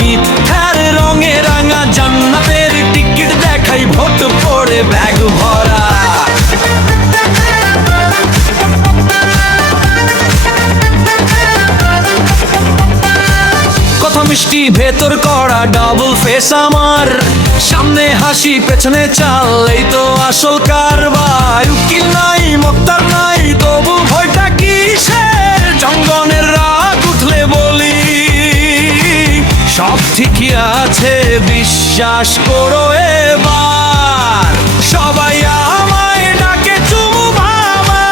মিথ্যার রঙে রাঙা জান্নাতের টিকিট দেখাই ভোট পড়ে ব্যাগ ভরা। কথা মিষ্টি ভেতর করা ডাবল ফেস আমার, সামনে হাসি পেছনে চাল, এই তো আসল কারবার। উকিল নাই মোক্তার নাই তবু ভয়টা কিসের, জঙ্গনের রাগ উঠলে বলি সব ঠিকই আছে বিশ্বাস করো এবার। সবাই আমায় ডাকে চুমু বাবা,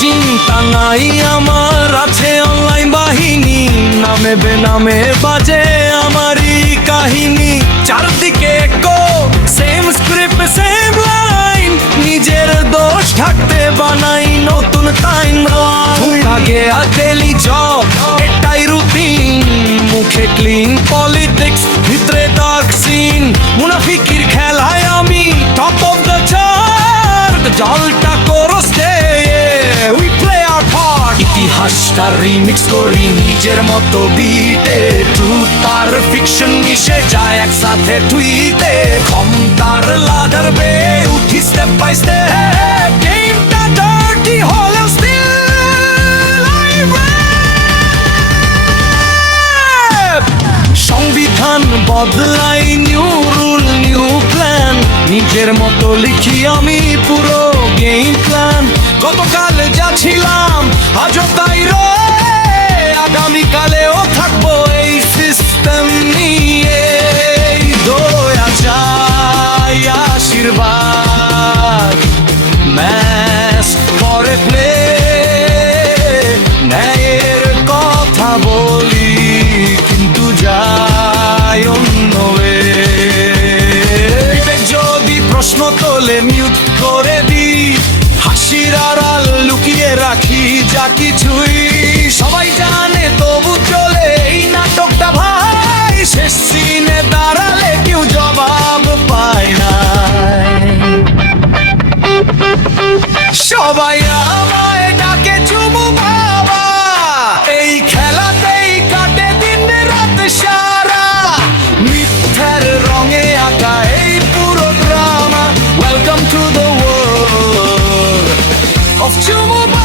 চিন্তা নাই আমার আছে অনলাইন বাহিনী, নামে বেনামে বাজে আমারই কাহিনী। চারদিকে সেম স্ক্রিপ্ট সেম লাইন, নিজের দোষ ঢাকতে বানাই নতুন টাইমলাইন। আগে ডেলি জব এটাই রুটিন, মুখে ক্লিন পলিটিক্স ভিতরে ডার্ক সিন। মুনাফিকির খেলায় আমি টপ অফ দ্য চার্ট, জলটা করো stay we play our part. ইতিহাসটা রিমিক্স করি নিজের মতো বিটে, ট্রুথ আর ফিকশন মিশে যায় একসাথে টুইটে। ক্ষমতার লাডার বে উঠি স্টেপ বাই স্টেপ, গেমটা ডার্টি হলেও স্টিল আই র‍্যাপ। সংবিধান বদলাই নিউ রুল নিউ প্ল্যান, নিজের মতো লিখি আমি পুরো গেম প্ল্যান। গতকাল যা ছিলাম আজও তাই রয়ে, আগামীকালেও থাকবো এই সিস্টেম নিয়ে। দয়া চাই আশীর্বাদ, ম্যাচ করে প্লে, ন্যায়ের কথা বলি কিন্তু যাই অন্য ওয়ে। যদি প্রশ্ন তোলে মিউট করে দিই, হাসির আড়াল লুকিয়ে রাখি যা কিছুই। সবাই জানে তবু চলে এই নাটকটা ভাই, শেষ সিনে দাঁড়ালে কেউ জবাব পায় না। সবাই আমায় ডাকে চুমু বাবা, এই খেলাতেই কাটে দিন রাত সারা। মিথ্যার রঙে আঁকা এই পুরো drama, welcome to the world of Chumu.